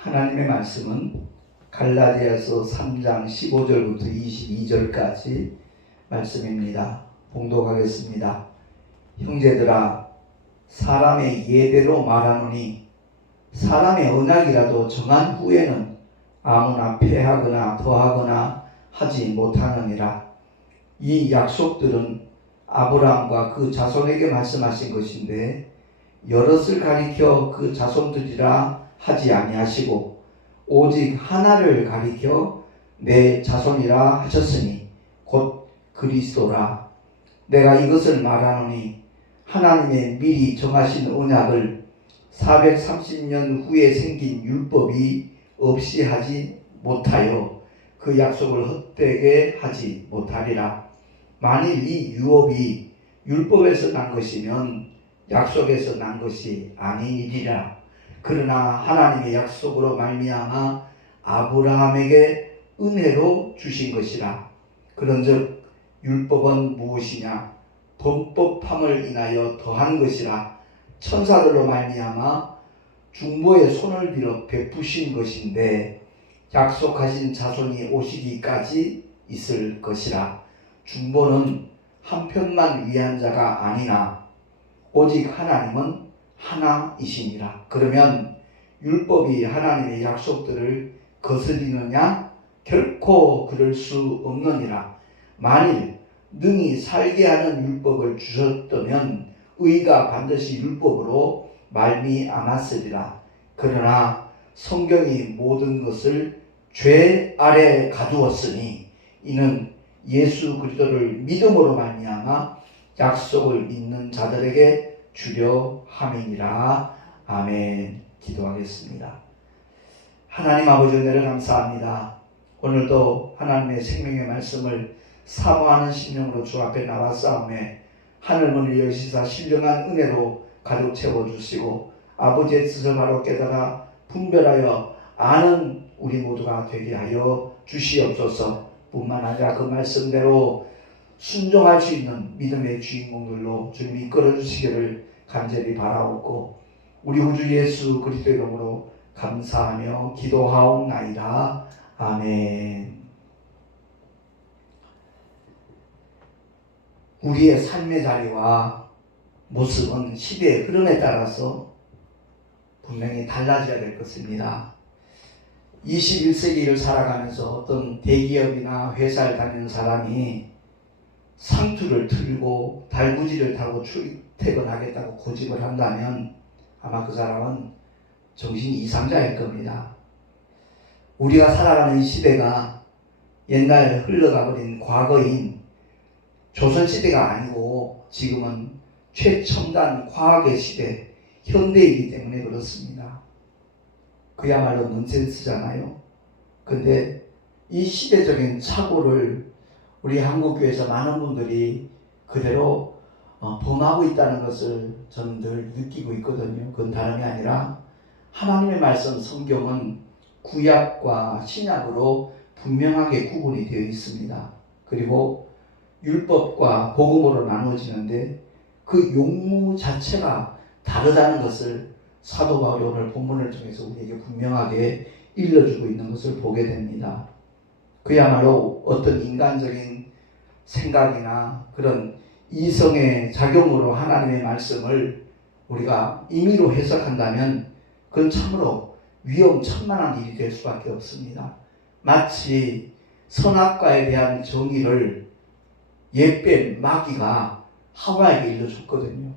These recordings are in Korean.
하나님의 말씀은 갈라디아서 3장 15절부터 22절까지 말씀입니다. 봉독하겠습니다. 형제들아, 사람의 예대로 말하노니 사람의 언약이라도 정한 후에는 아무나 폐하거나 더하거나 하지 못하느니라. 이 약속들은 아브라함과 그 자손에게 말씀하신 것인데 여럿을 가리켜 그 자손들이라 하지 아니하시고 오직 하나를 가리켜 내 자손이라 하셨으니 곧 그리스도라. 내가 이것을 말하노니 하나님의 미리 정하신 언약을 430년 후에 생긴 율법이 없이 하지 못하여 그 약속을 헛되게 하지 못하리라. 만일 이 유업이 율법에서 난 것이면 약속에서 난 것이 아니니라. 그러나 하나님의 약속으로 말미암아 아브라함에게 은혜로 주신 것이라. 그런즉 율법은 무엇이냐? 범법함을 인하여 더한 것이라. 천사들로 말미암아 중보의 손을 빌어 베푸신 것인데 약속하신 자손이 오시기까지 있을 것이라. 중보는 한편만 위한 자가 아니나 오직 하나님은 하나이시니라. 그러면 율법이 하나님의 약속들을 거스리느냐? 결코 그럴 수 없느니라. 만일 능히 살게 하는 율법을 주셨다면 의가 반드시 율법으로 말미암았으리라. 그러나 성경이 모든 것을 죄 아래 가두었으니 이는 예수 그리스도를 믿음으로 말미암아 약속을 있는 자들에게 주려 함이니라. 아멘. 기도하겠습니다. 하나님 아버지 은혜를 감사합니다. 오늘도 하나님의 생명의 말씀을 사모하는 심령으로 주 앞에 나왔사오매 하늘 문을 여시사 신령한 은혜로 가득 채워주시고 아버지의 뜻을 바로 깨달아 분별하여 아는 우리 모두가 되게 하여 주시옵소서. 뿐만 아니라 그 말씀대로 순종할 수 있는 믿음의 주인공들로 주님이 이끌어 주시기를 간절히 바라옵고 우리 구주 예수 그리스도의 이름으로 감사하며 기도하옵나이다. 아멘. 우리의 삶의 자리와 모습은 시대의 흐름에 따라서 분명히 달라져야 될 것입니다. 21세기를 살아가면서 어떤 대기업이나 회사를 다니는 사람이 상투를 틀고 달구지를 타고 출퇴근하겠다고 고집을 한다면 아마 그 사람은 정신 이상자일 겁니다. 우리가 살아가는 이 시대가 옛날 흘러가버린 과거인 조선시대가 아니고 지금은 최첨단 과학의 시대, 현대이기 때문에 그렇습니다. 그야말로 넌센스잖아요. 근데 이 시대적인 착오를 우리 한국교회에서 많은 분들이 그대로 범하고 있다는 것을 저는 늘 느끼고 있거든요. 그건 다름이 아니라 하나님의 말씀 성경은 구약과 신약으로 분명하게 구분이 되어 있습니다. 그리고 율법과 복음으로 나누어지는데 그 용무 자체가 다르다는 것을 사도 바울이 오늘 본문을 통해서 우리에게 분명하게 일러주고 있는 것을 보게 됩니다. 그야말로 어떤 인간적인 생각이나 그런 이성의 작용으로 하나님의 말씀을 우리가 임의로 해석한다면 그건 참으로 위험천만한 일이 될 수밖에 없습니다. 마치 선악과에 대한 정의를 옛뱀 마귀가 하와에게 일러줬거든요.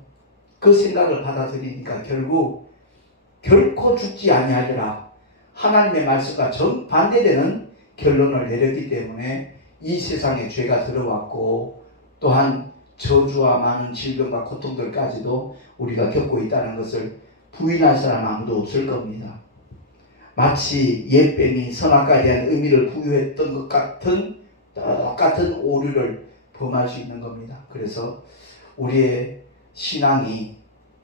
그 생각을 받아들이니까 결코 죽지 아니하리라. 하나님의 말씀과 정반대되는 결론을 내렸기 때문에 이 세상에 죄가 들어왔고 또한 저주와 많은 질병과 고통들까지도 우리가 겪고 있다는 것을 부인할 사람 아무도 없을 겁니다. 마치 옛뱀이 선악과에 대한 의미를 부여했던 것 같은 똑같은 오류를 범할 수 있는 겁니다. 그래서 우리의 신앙이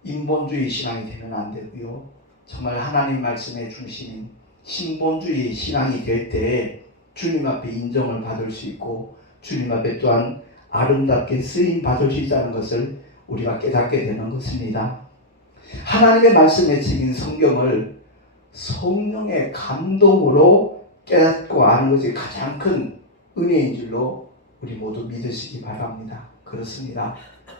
인본주의 신앙이 되면 안 되고요. 정말 하나님 말씀의 중심인 신본주의 신앙이 될 때 주님 앞에 인정을 받을 수 있고 주님 앞에 또한 아름답게 쓰임 받을 수 있다는 것을 우리가 깨닫게 되는 것입니다. 하나님의 말씀에 책인 성경을 성령의 감동으로 깨닫고 아는 것이 가장 큰 은혜인 줄로 우리 모두 믿으시기 바랍니다. 그렇습니다.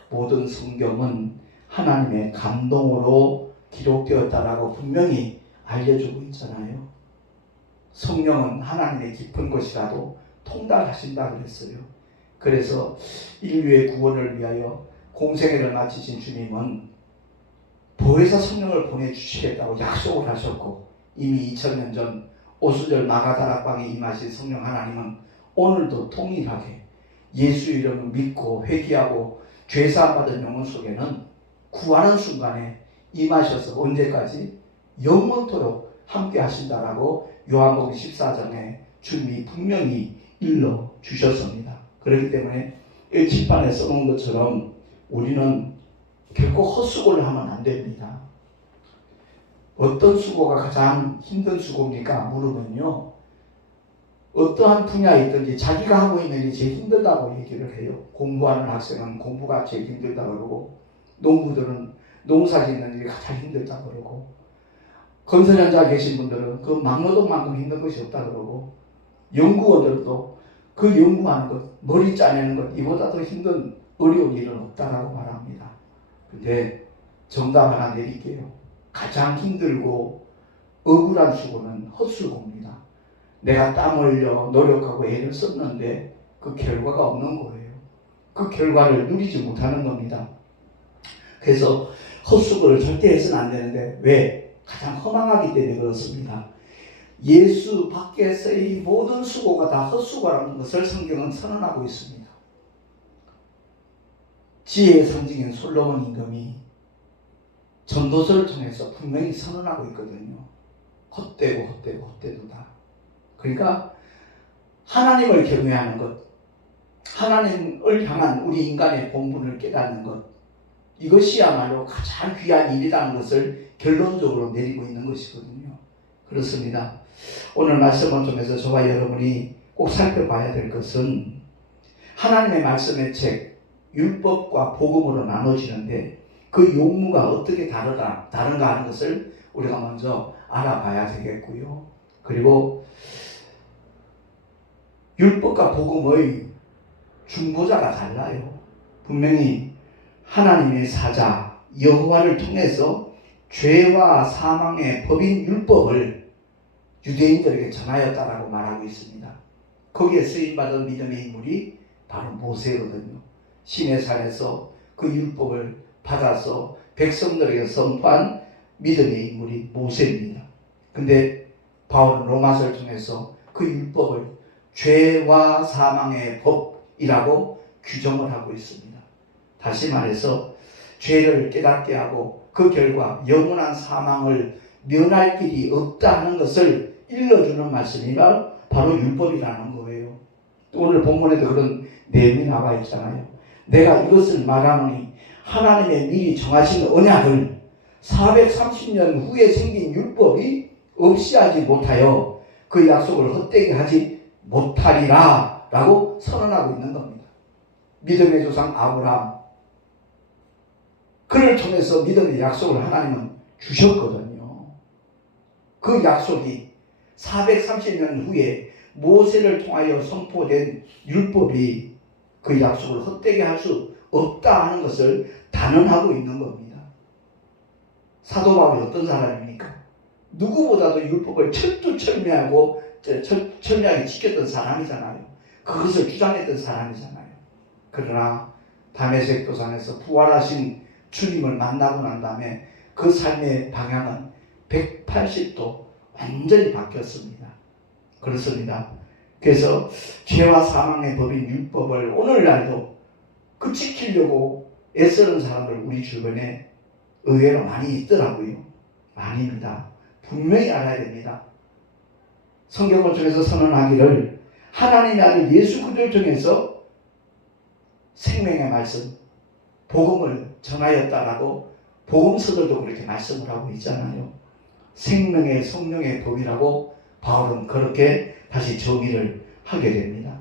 모든 성경은 하나님의 감동으로 기록되었다라고 분명히 알려주고 있잖아요. 성령은 하나님의 깊은 것이라도 통달하신다 그랬어요. 그래서 인류의 구원을 위하여 공생애를 마치신 주님은 보혜사 성령을 보내주시겠다고 약속을 하셨고, 이미 2000년 전 오순절 마가다락방에 임하신 성령 하나님은 오늘도 동일하게 예수 이름을 믿고 회개하고 죄사함 받은 영혼 속에는 구하는 순간에 임하셔서 언제까지? 영원토록 함께 하신다라고 요한복음 14장에 주님이 분명히 일러 주셨습니다. 그렇기 때문에 이 칠판에 써놓은 것처럼 우리는 결코 헛수고를 하면 안 됩니다. 어떤 수고가 가장 힘든 수고입니까? 물으면요, 어떠한 분야에 있든지 자기가 하고 있는 일이 제일 힘들다고 얘기를 해요. 공부하는 학생은 공부가 제일 힘들다고 그러고, 농부들은 농사 짓는 일이 가장 힘들다고 그러고, 건설 현장에 계신 분들은 그 막노동만큼 힘든 것이 없다고 그러고, 연구원들도 그 연구하는 것, 머리 짜내는 것, 이보다 더 힘든 어려운 일은 없다라고 말합니다. 근데 정답 하나 내릴게요. 가장 힘들고 억울한 수고는 헛수고입니다. 내가 땀 흘려 노력하고 애를 썼는데 그 결과가 없는 거예요. 그 결과를 누리지 못하는 겁니다. 그래서 헛수고를 절대 해서는 안 되는데, 왜? 가장 허망하기 때문에 그렇습니다. 예수 밖에서의 모든 수고가 다 헛수고라는 것을 성경은 선언하고 있습니다. 지혜의 상징인 솔로몬 임금이 전도서를 통해서 분명히 선언하고 있거든요. 헛되도다. 그러니까 하나님을 경외하는 것, 하나님을 향한 우리 인간의 본분을 깨닫는 것, 이것이야말로 가장 귀한 일이라는 것을 결론적으로 내리고 있는 것이거든요. 그렇습니다. 오늘 말씀을 통해서 저와 여러분이 꼭 살펴봐야 될 것은, 하나님의 말씀의 책, 율법과 복음으로 나눠지는데 그 용무가 어떻게 다른가 하는 것을 우리가 먼저 알아봐야 되겠고요. 그리고 율법과 복음의 중보자가 달라요. 분명히 하나님의 사자 여호와를 통해서 죄와 사망의 법인 율법을 유대인들에게 전하였다라고 말하고 있습니다. 거기에 쓰임받은 믿음의 인물이 바로 모세거든요. 시내산에서 그 율법을 받아서 백성들에게 선포한 믿음의 인물이 모세입니다. 근데 바울은 로마서를 통해서 그 율법을 죄와 사망의 법이라고 규정을 하고 있습니다. 다시 말해서 죄를 깨닫게 하고 그 결과 영원한 사망을 면할 길이 없다는 것을 일러주는 말씀이 바로 율법이라는 거예요. 오늘 본문에도 그런 내용이 나와 있잖아요. 내가 이것을 말하노니 하나님의 미리 정하신 언약을 430년 후에 생긴 율법이 없이 하지 못하여 그 약속을 헛되게 하지 못하리라 라고 선언하고 있는 겁니다. 믿음의 조상 아브라함, 그를 통해서 믿음의 약속을 하나님은 주셨거든요. 그 약속이 430년 후에 모세를 통하여 선포된 율법이 그 약속을 헛되게 할 수 없다 하는 것을 단언하고 있는 겁니다. 사도 바울이 어떤 사람입니까? 누구보다도 율법을 철두철미하고 철저하게 지켰던 사람이잖아요. 그것을 주장했던 사람이잖아요. 그러나 다메섹 도상에서 부활하신 주님을 만나고 난 다음에 그 삶의 방향은 180도 완전히 바뀌었습니다. 그렇습니다. 그래서 죄와 사망의 법인 율법을 오늘날도 그 지키려고 애쓰는 사람들 우리 주변에 의외로 많이 있더라고요. 아닙니다. 분명히 알아야 됩니다. 성경을 통해서 선언하기를 하나님의 아들 예수 그리스도를 통해서 생명의 말씀, 복음을 전하였다라고 복음서들도 그렇게 말씀을 하고 있잖아요. 생명의 성령의 법이라고 바울은 그렇게 다시 정의를 하게 됩니다.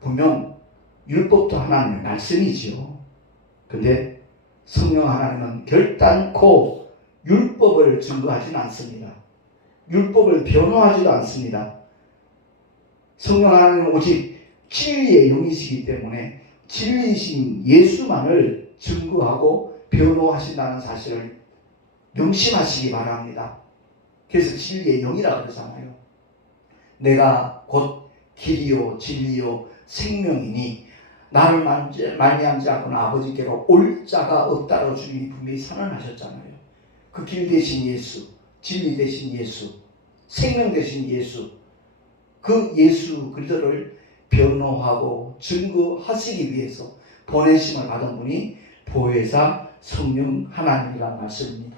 분명 율법도 하나님의 말씀이지요. 근데 성령 하나님은 결단코 율법을 증거하지는 않습니다. 율법을 변호하지도 않습니다. 성령 하나님은 오직 진리의 영이시기 때문에 진리이신 예수만을 증거하고 변호하신다는 사실을 명심하시기 바랍니다. 그래서 진리의 영이라고 그러잖아요. 내가 곧 길이요 진리요 생명이니 나를 말미암지 않고는 아버지께로 올 자가 없다고 주님이 분명히 선언하셨잖아요. 그 길 대신 예수, 진리 대신 예수, 생명 대신 예수, 그 예수 그리스도를 변호하고 증거하시기 위해서 보내심을 받은 분이 보혜사 성령 하나님이라는 말씀입니다.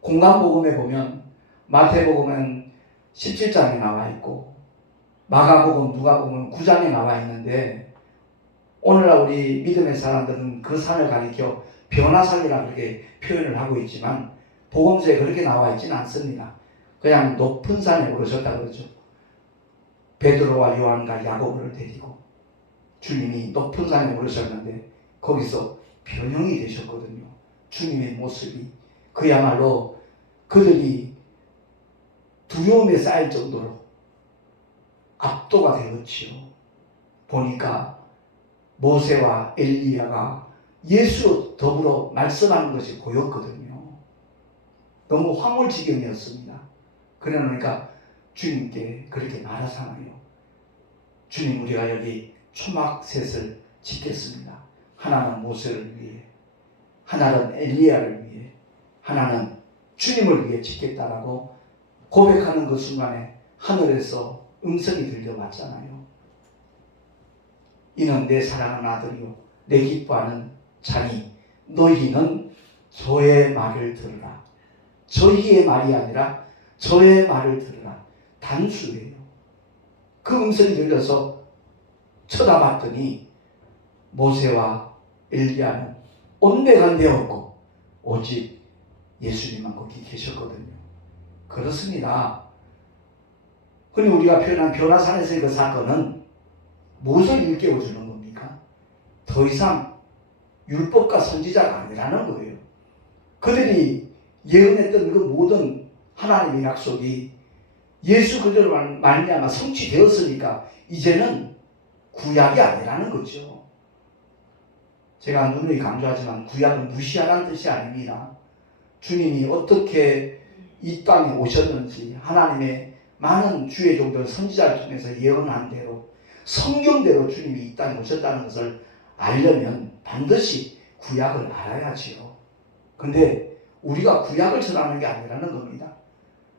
공간복음에 보면 마태복음은 17장에 나와 있고 마가복음, 누가복음 9장에 나와 있는데 오늘날 우리 믿음의 사람들은 그 산을 가리켜 변화산이라고 그렇게 표현을 하고 있지만 복음서에 그렇게 나와 있지는 않습니다. 그냥 높은 산에 오르셨다 그러죠. 베드로와 요한과 야고보를 데리고 주님이 높은 산에 오르셨는데 거기서 변형이 되셨거든요. 주님의 모습이 그야말로 그들이 두려움에 쌓일 정도로 압도가 되었지요. 보니까 모세와 엘리야가 예수로 더불어 말씀하는 것이 보였거든요. 너무 황홀지경이었습니다. 그러니까 주님께 그렇게 말하잖아요. 주님, 우리가 여기 초막셋을 짓겠습니다. 하나는 모세를 위해, 하나는 엘리야를 위해, 하나는 주님을 위해 짓겠다라고 고백하는 그 순간에 하늘에서 음성이 들려왔잖아요. 이는 내 사랑하는 아들이요 내 기뻐하는 자니 너희는 저의 말을 들으라. 저희의 말이 아니라 저의 말을 들으라. 단수예요. 그 음성이 들려서 쳐다봤더니 모세와 엘리야는 온데간데 없고 오직 예수님만 거기 계셨거든요. 그렇습니다. 흔히 우리가 표현한 변화산에서의 그 사건은 무엇을 일깨워주는 겁니까? 더 이상 율법과 선지자가 아니라는 거예요. 그들이 예언했던 그 모든 하나님의 약속이 예수 그대로 말미암아 성취되었으니까 이제는 구약이 아니라는 거죠. 제가 누누이 강조하지만 구약은 무시하라는 뜻이 아닙니다. 주님이 어떻게 이 땅에 오셨는지 하나님의 많은 주의 종들 선지자를 통해서 예언한 대로 성경대로 주님이 이 땅에 오셨다는 것을 알려면 반드시 구약을 알아야지요. 근데 우리가 구약을 전하는 게 아니라는 겁니다.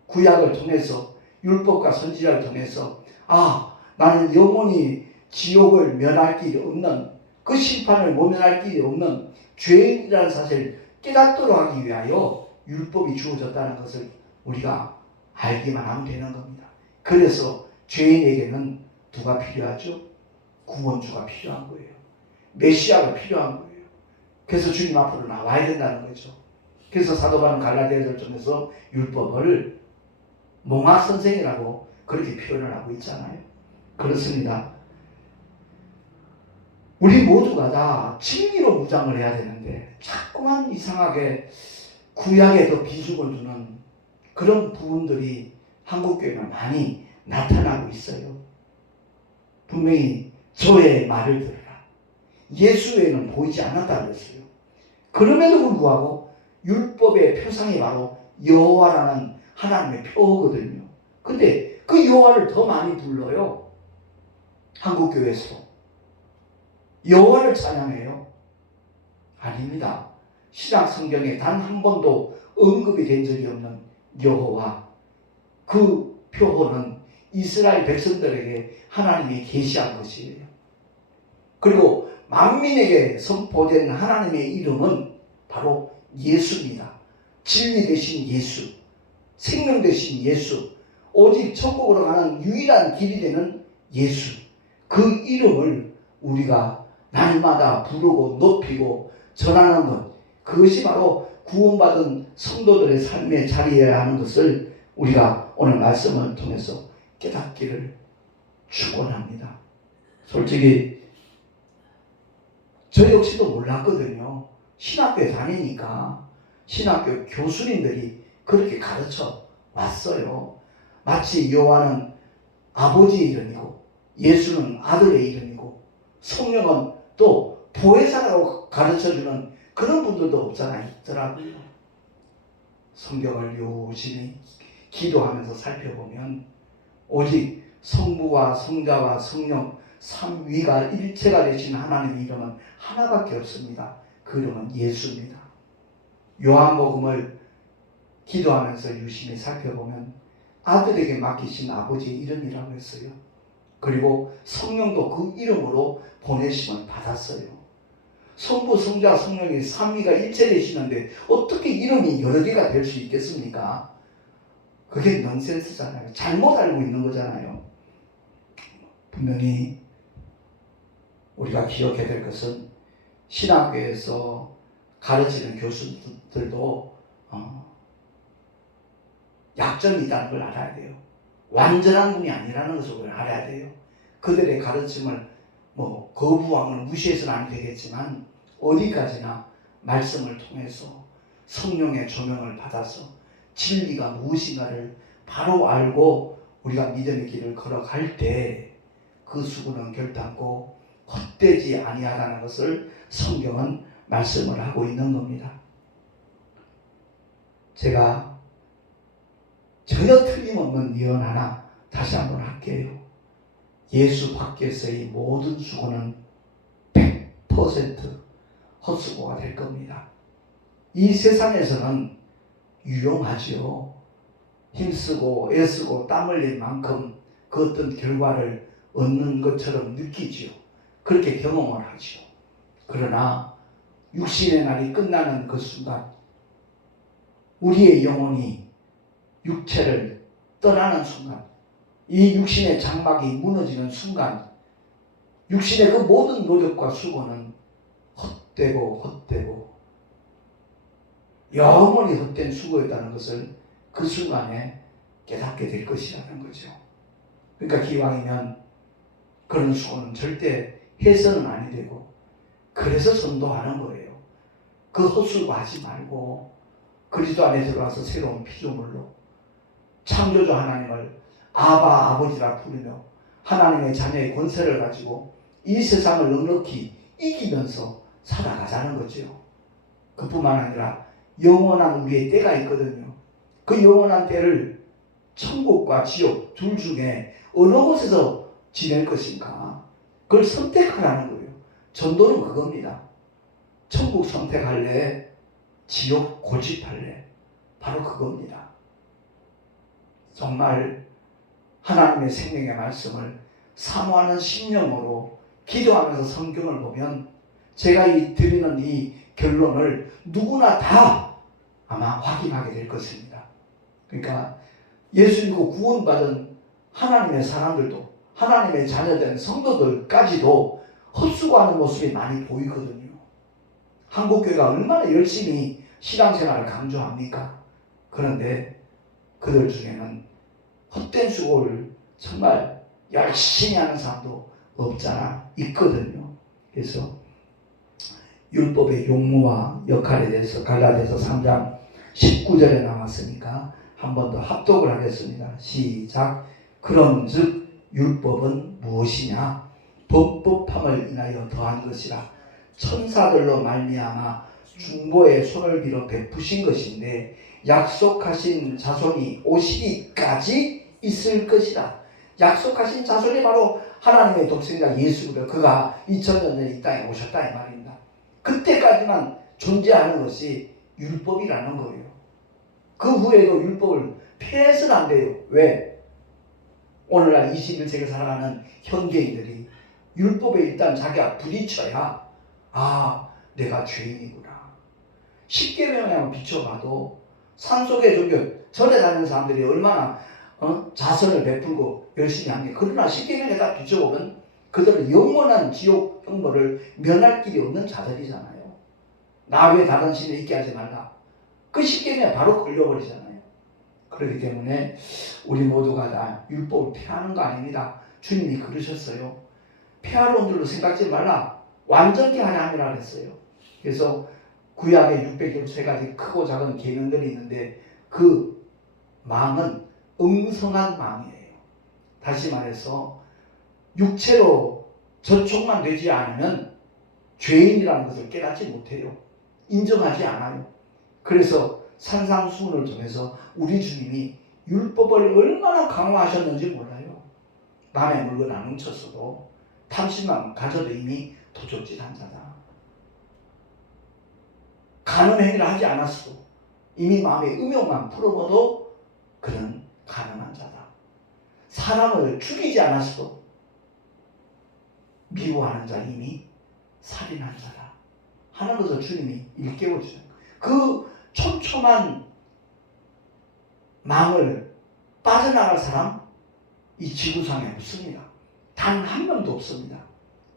구약을 통해서 율법과 선지자를 통해서 나는 영원히 지옥을 면할 길이 없는 그 심판을 모면할 길이 없는 죄인이라는 사실을 깨닫도록 하기 위하여 율법이 주어졌다는 것을 우리가 알기만 하면 되는 겁니다. 그래서 죄인에게는 누가 필요하죠? 구원주가 필요한 거예요. 메시아가 필요한 거예요. 그래서 주님 앞으로 나와야 된다는 거죠. 그래서 사도 바울은 갈라디아서를 통해서 율법을 몽학 선생이라고 그렇게 표현을 하고 있잖아요. 그렇습니다. 우리 모두가 다 진리로 무장을 해야 되는데 자꾸만 이상하게 구약에 더 비중을 두는 그런 부분들이 한국교회가 많이 나타나고 있어요. 분명히 저의 말을 들으라. 예수 외에는 보이지 않았다 그랬어요. 그럼에도 불구하고 율법의 표상이 바로 여호와라는 하나님의 표거든요. 근데 그 여호와를 더 많이 불러요. 한국교회에서. 여호와를 찬양해요. 아닙니다. 신약 성경에 단 한 번도 언급이 된 적이 없는 여호와. 그 표호는 이스라엘 백성들에게 하나님이 계시한 것이에요. 그리고 만민에게 선포된 하나님의 이름은 바로 예수입니다. 진리 대신 예수, 생명 대신 예수, 오직 천국으로 가는 유일한 길이 되는 예수. 그 이름을 우리가 날마다 부르고 높이고 전하는 것, 그것이 바로 구원받은 성도들의 삶의 자리여야 하는 것을 우리가 오늘 말씀을 통해서 깨닫기를 축원합니다. 솔직히 저 역시도 몰랐거든요. 신학교에 다니니까 신학교 교수님들이 그렇게 가르쳐 맞어요. 마치 요한은 아버지의 이름이고 예수는 아들의 이름이고 성령은 또 보혜사라고 가르쳐주는 그런 분들도 없잖아요. 있더라고요. 성경을 유심히 기도하면서 살펴보면 오직 성부와 성자와 성령 삼위가 일체가 되신 하나님의 이름은 하나밖에 없습니다. 그 이름은 예수입니다. 요한복음을 기도하면서 유심히 살펴보면 아들에게 맡기신 아버지의 이름이라고 했어요. 그리고 성령도 그 이름으로 보내심을 받았어요. 성부, 성자, 성령이 삼위가 일체되시는데 어떻게 이름이 여러 개가 될 수 있겠습니까? 그게 넌센스잖아요. 잘못 알고 있는 거잖아요. 분명히 우리가 기억해야 될 것은 신학교에서 가르치는 교수들도 약점이 있다는 걸 알아야 돼요. 완전한 분이 아니라는 것을 알아야 돼요. 그들의 가르침을 거부하거나 무시해서는 안 되겠지만 어디까지나 말씀을 통해서 성령의 조명을 받아서 진리가 무엇인가를 바로 알고 우리가 믿음의 길을 걸어갈 때 그 수고는 결단코 헛되지 아니하다는 것을 성경은 말씀을 하고 있는 겁니다. 제가 전혀 틀림없는 예언 하나 다시 한번 할게요. 예수 밖에서의 모든 수고는 100% 헛수고가 될 겁니다. 이 세상에서는 유용하지요. 힘쓰고 애쓰고 땀 흘린 만큼 그 어떤 결과를 얻는 것처럼 느끼지요. 그렇게 경험을 하지요. 그러나 육신의 날이 끝나는 그 순간 우리의 영혼이 육체를 떠나는 순간, 이 육신의 장막이 무너지는 순간 육신의 그 모든 노력과 수고는 헛되고 영원히 헛된 수고였다는 것을 그 순간에 깨닫게 될 것이라는 거죠. 그러니까 기왕이면 그런 수고는 절대 해서는 아니 되고, 그래서 전도하는 거예요. 그 헛수고 하지 말고 그리스도 안에 들어와서 새로운 피조물로 창조주 하나님을 아바 아버지라 부르며 하나님의 자녀의 권세를 가지고 이 세상을 넉넉히 이기면서 살아가자는 거죠. 그뿐만 아니라 영원한 우리의 때가 있거든요. 그 영원한 때를 천국과 지옥 둘 중에 어느 곳에서 지낼 것인가, 그걸 선택하라는 거예요. 전도는 그겁니다. 천국 선택할래, 지옥 고집할래, 바로 그겁니다. 정말 하나님의 생명의 말씀을 사모하는 심령으로 기도하면서 성경을 보면 제가 드리는 이 결론을 누구나 다 아마 확인하게 될 것입니다. 그러니까 예수 믿고 구원받은 하나님의 사람들도, 하나님의 자녀된 성도들까지도 헛수고하는 모습이 많이 보이거든요. 한국교회가 얼마나 열심히 신앙생활을 강조합니까? 그런데 그들 중에는 헛된 수고를 정말 열심히 하는 사람도 없잖아 있거든요. 그래서 율법의 용무와 역할에 대해서 갈라디아서 3장 19절에 나왔으니까 한 번 더 합독을 하겠습니다. 시작. 그런즉 율법은 무엇이냐? 법법함을 인하여 더한 것이라. 천사들로 말미암아 중보의 손을 빌어 베푸신 것인데 약속하신 자손이 오시기까지 있을 것이라. 약속하신 자손이 바로 하나님의 독생자 예수로 그가 2000년 전에 이 땅에 오셨다 이 말입니다. 그때까지만 존재하는 것이 율법이라는 거예요. 그 후에도 율법을 폐해서는 안 돼요. 왜? 오늘날 21세기를 살아가는 현대인들이 율법에 일단 자기가 부딪혀야 내가 죄인이구나. 십계명에 비춰봐도 산속의 종교 전에 다니는 사람들이 얼마나 자선을 베풀고 열심히 한 게, 그러나 십계명에다 비춰보면 그들은 영원한 지옥 형벌을 면할 길이 없는 자들이잖아요. 나 외에 다른 신을 있게 하지 말라. 그 십계명에 바로 걸려버리잖아요. 그렇기 때문에 우리 모두가 다 율법을 폐하는 거 아닙니다. 주님이 그러셨어요. 폐할 놈들로 생각지 말라. 완전케 하려 함이라 그랬어요. 그래서 구약에 603가지 크고 작은 계명들이 있는데 그 망은 엉성한 망이에요. 다시 말해서 육체로 저촉만 되지 않으면 죄인이라는 것을 깨닫지 못해요. 인정하지 않아요. 그래서 산상수훈을 통해서 우리 주님이 율법을 얼마나 강화하셨는지 몰라요. 남의 물건 안 훔쳤어도 탐심만 가져도 이미 도적질한 자다. 가늠 행위를 하지 않았어도 이미 마음의 음욕만 풀어봐도 그는 가늠한 자다. 사람을 죽이지 않았어도 미워하는 자 이미 살인한 자다 하는 것을 주님이 일깨워주는 그 촘촘한 망을 빠져나갈 사람 이 지구상에 없습니다. 단 한 명도 없습니다.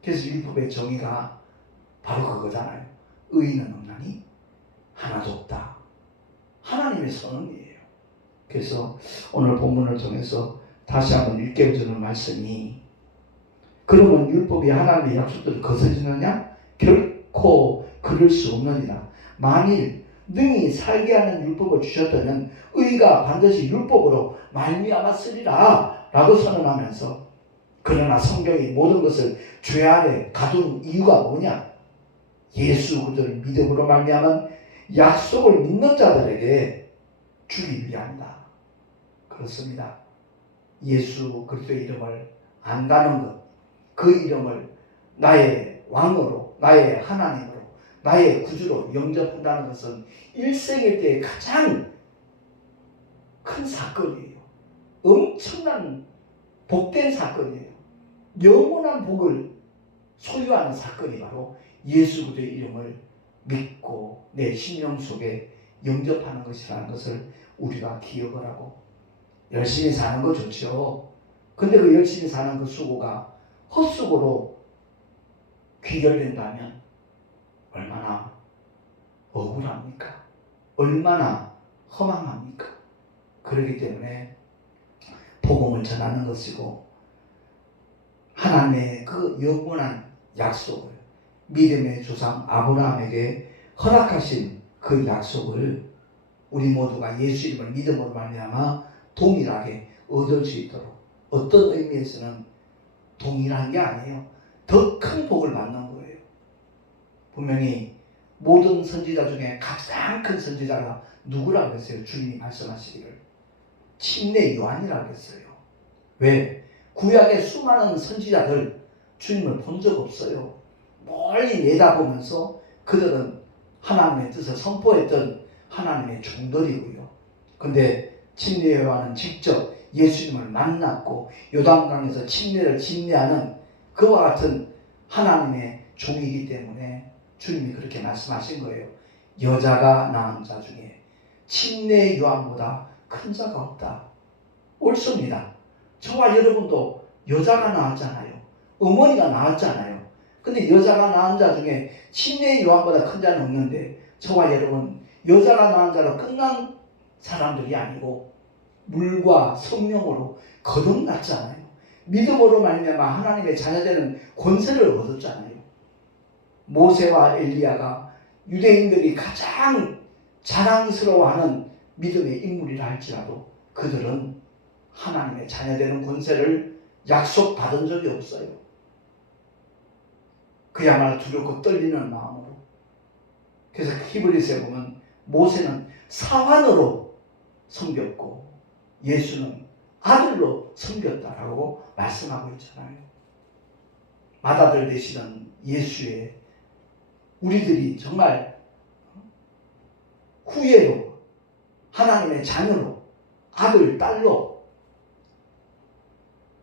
그래서 율법의 정의가 바로 그거잖아요. 의인은 없나니 하나도 없다. 하나님의 선언이에요. 그래서 오늘 본문을 통해서 다시 한번 일깨워주는 말씀이, 그러면 율법이 하나님의 약속들을 거스르느냐? 결코 그럴 수 없느니라. 만일 능히 살게 하는 율법을 주셨다면 의가 반드시 율법으로 말미암았으리라 라고 선언하면서, 그러나 성경이 모든 것을 죄 아래 가둔 이유가 뭐냐? 예수 그리스도를 믿음으로 말미암은 약속을 믿는 자들에게 주기 위함이다. 그렇습니다. 예수 그리스도의 이름을 안 가는 것, 그 이름을 나의 왕으로, 나의 하나님으로, 나의 구주로 영접한다는 것은 일생일대의 가장 큰 사건이에요. 엄청난 복된 사건이에요. 영원한 복을 소유하는 사건이 바로 예수 그리스도의 이름을 믿고 내 심령 속에 영접하는 것이라는 것을 우리가 기억을 하고, 열심히 사는 거 좋죠. 근데 그 열심히 사는 그 수고가 헛수고로 귀결된다면 얼마나 억울합니까? 얼마나 허망합니까? 그렇기 때문에 복음을 전하는 것이고, 하나님의 그 영원한 약속을, 믿음의 조상 아브라함에게 허락하신 그 약속을 우리 모두가 예수 이름을 믿음으로 말미암아 동일하게 얻을 수 있도록, 어떤 의미에서는 동일한 게 아니에요. 더 큰 복을 받는 거예요. 분명히 모든 선지자 중에 가장 큰 선지자가 누구라고 했어요? 주님이 말씀하시기를 침례 요한이라고 했어요. 왜? 구약의 수많은 선지자들 주님을 본 적 없어요. 멀리 내다보면서 그들은 하나님의 뜻을 선포했던 하나님의 종들이고요. 근데 침례 요한은 직접 예수님을 만났고 요단강에서 침례를 진례하는 그와 같은 하나님의 종이기 때문에 주님이 그렇게 말씀하신 거예요. 여자가 낳은 자 중에 침례 요한보다 큰 자가 없다. 옳습니다. 저와 여러분도 여자가 낳았잖아요. 어머니가 낳았잖아요. 근데 여자가 낳은 자 중에 침례 요한보다 큰 자는 없는데, 저와 여러분 여자가 낳은 자로 끝난 사람들이 아니고 물과 성령으로 거듭났잖아요. 믿음으로 말미암아 하나님의 자녀되는 권세를 얻었잖아요. 모세와 엘리야가 유대인들이 가장 자랑스러워하는 믿음의 인물이라 할지라도 그들은 하나님의 자녀되는 권세를 약속받은 적이 없어요. 그야말로 두렵고 떨리는 마음으로. 그래서 히브리서에 보면 모세는 사환으로 섬겼고 예수는 아들로 섬겼다라고 말씀하고 있잖아요. 맏아들 되시는 예수의 우리들이 정말 후예로, 하나님의 자녀로, 아들, 딸로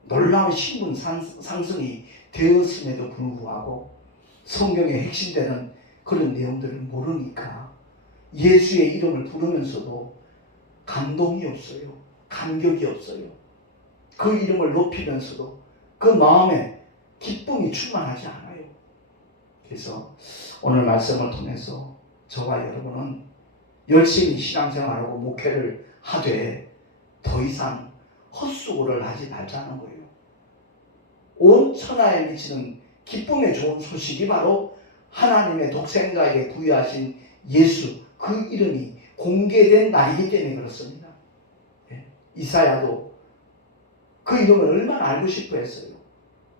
놀라운 신분 상승이 되었음에도 불구하고 성경의 핵심되는 그런 내용들을 모르니까 예수의 이름을 부르면서도 감동이 없어요. 감격이 없어요. 그 이름을 높이면서도 그 마음에 기쁨이 충만하지 않아요. 그래서 오늘 말씀을 통해서 저와 여러분은 열심히 신앙생활하고 목회를 하되 더 이상 헛수고를 하지 말자는 거예요. 온 천하에 미치는 기쁨의 좋은 소식이 바로 하나님의 독생자에게 부여하신 예수, 그 이름이 공개된 날이기 때문에 그렇습니다. 이사야도 그 이름을 얼마나 알고 싶어 했어요.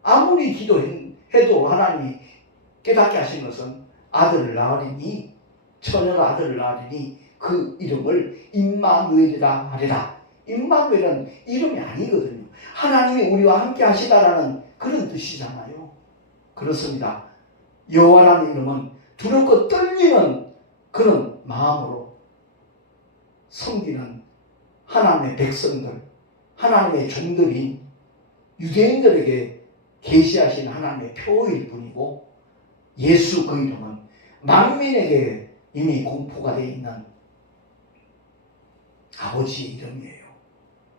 아무리 기도해도 하나님이 깨닫게 하신 것은 아들을 낳으리니, 처녀가 아들을 낳으리니 그 이름을 임마누엘이라 하리라. 임마누엘은 이름이 아니거든요. 하나님이 우리와 함께 하시다라는 그런 뜻이잖아요. 그렇습니다. 여호와라는 이름은 두렵고 떨리는 그런 마음으로 섬기는 하나님의 백성들, 하나님의 종들인 유대인들에게 계시하신 하나님의 표일 뿐이고, 예수 그 이름은 만민에게 이미 공포가 되어 있는 아버지의 이름이에요.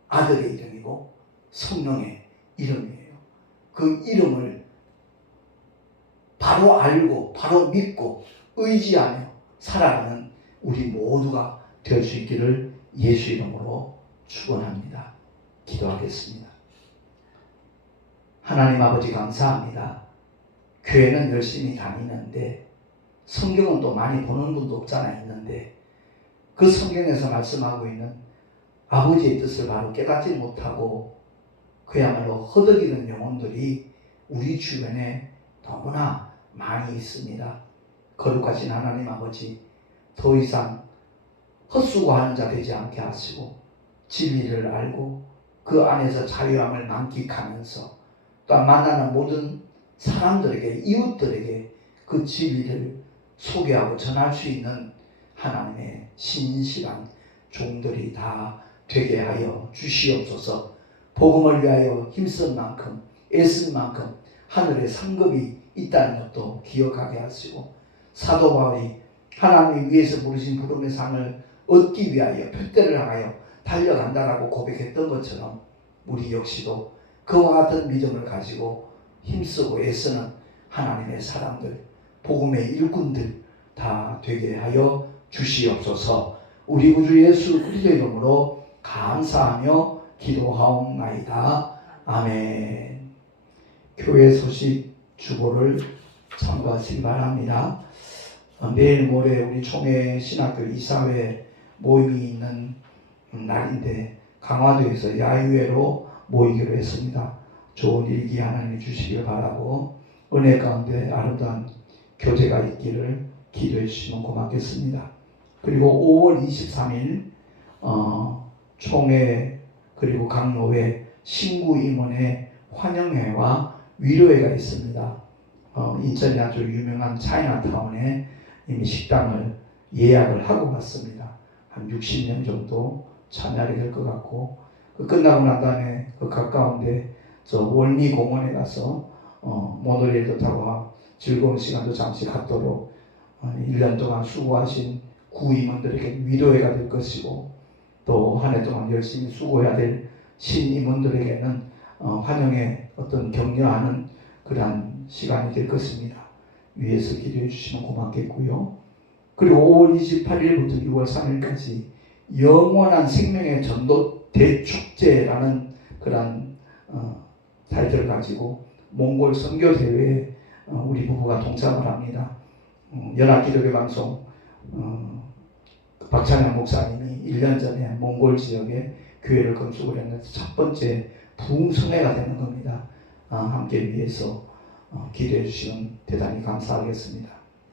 아들의 이름이고 성령의 이름이에요. 그 이름을 바로 알고 바로 믿고 의지하며 살아가는 우리 모두가 될 수 있기를 예수 이름으로 축원합니다. 기도하겠습니다. 하나님 아버지 감사합니다. 교회는 열심히 다니는데 성경은 또 많이 보는 분도 없잖아 있는데, 그 성경에서 말씀하고 있는 아버지의 뜻을 바로 깨닫지 못하고 그야말로 허덕이는 영혼들이 우리 주변에 너무나 많이 있습니다. 거룩하신 하나님 아버지, 더 이상 헛수고하는 자 되지 않게 하시고 진리를 알고 그 안에서 자유함을 만끽하면서 또한 만나는 모든 사람들에게, 이웃들에게 그 진리를 소개하고 전할 수 있는 하나님의 신실한 종들이 다 되게 하여 주시옵소서. 복음을 위하여 힘쓴 만큼, 애쓴 만큼 하늘의 상급이 있다는 것도 기억하게 하시고, 사도 바울이 하나님이 위에서 부르신 부름의 상을 얻기 위하여 표대를 향하여 달려간다라고 고백했던 것처럼 우리 역시도 그와 같은 믿음을 가지고 힘쓰고 애쓰는 하나님의 사람들, 복음의 일꾼들 다 되게 하여 주시옵소서. 우리 구주 예수 그리스도의 이름으로 감사하며 기도하옵나이다. 아멘. 교회 소식 주보를 참고하시기 바랍니다. 내일 모레 우리 총회 신학교 이사회 모임이 있는 날인데 강화도에서 야유회로 모이기로 했습니다. 좋은 일기 하나님이 주시길 바라고 은혜 가운데 아름다운 교제가 있기를 기도해 주시면 고맙겠습니다. 그리고 5월 23일 총회 그리고 강로회 신구 임원회 환영회와 위로회가 있습니다. 인천이 아주 유명한 차이나타운에 이미 식당을 예약을 하고 갔습니다. 한 60명 정도 참여하게 될 것 같고, 그 끝나고 난 다음에 그 가까운데 저 월미공원에 가서 모노레일도 타고 즐거운 시간도 잠시 갖도록 1년 동안 수고하신 구임원들에게 위로회가 될 것이고, 또 한 해 동안 열심히 수고해야 될 신임원들에게는 환영의 어떤 격려하는 그러한 시간이 될 것입니다. 위에서 기도해 주시면 고맙겠고요. 그리고 5월 28일부터 6월 3일까지 영원한 생명의 전도 대축제라는 그러한 타이틀을 가지고 몽골 선교 대회에 우리 부부가 동참을 합니다. 연합기독교 방송 박찬영 목사님이 1년 전에 몽골 지역에 교회를 건축을 했는데 첫 번째 부흥성회가 되는 겁니다. 함께 위해서 기도해 주시면 대단히 감사하겠습니다.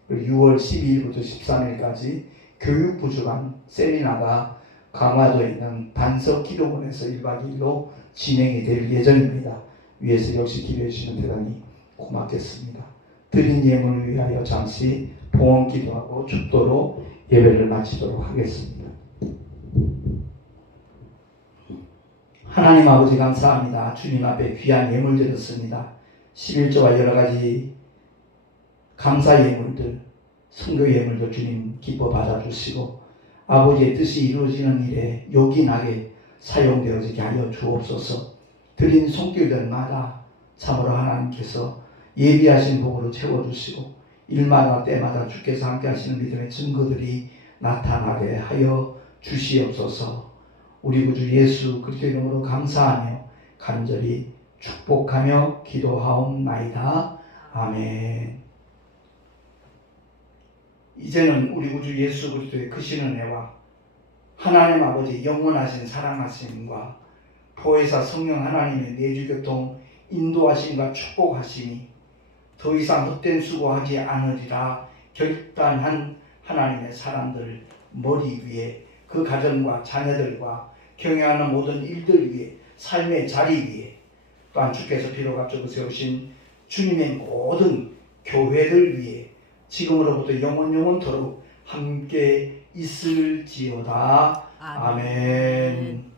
그리고 6월 12일부터 13일까지 교육부 주관 세미나가 강화도에 있는 반석 기도원에서 1박 2일로 진행이 될 예정입니다. 위에서 역시 기도해 주시면 대단히 고맙겠습니다. 드린 예물을 위하여 잠시 봉헌 기도하고 축도로 예배를 마치도록 하겠습니다. 하나님 아버지 감사합니다. 주님 앞에 귀한 예물 드렸습니다. 11조와 여러 가지 감사 예물들, 선교 예물들 주님 기뻐 받아주시고 아버지의 뜻이 이루어지는 일에 요긴하게 사용되어지게 하여 주옵소서. 드린 손길들마다 참으로 하나님께서 예비하신 복으로 채워주시고 일마다 때마다 주께서 함께 하시는 믿음의 증거들이 나타나게 하여 주시옵소서. 우리 구주 예수 그리스도의 이름으로 감사하며 간절히 축복하며 기도하옵나이다. 아멘. 이제는 우리 구주 예수 그리스도의 크신 은혜와 하나님 아버지 영원하신 사랑하심과 보혜사 성령 하나님의 내주교통 인도하심과 축복하심이 더 이상 헛된 수고하지 않으리라 결단한 하나님의 사람들 머리 위에 그 가정과 자녀들과 경영하는 모든 일들 위에 삶의 자리 위에 또한 주께서 비로 앞두고 세우신 주님의 모든 교회들 위에 지금으로부터 영원토록 함께 있을지어다. 아멘.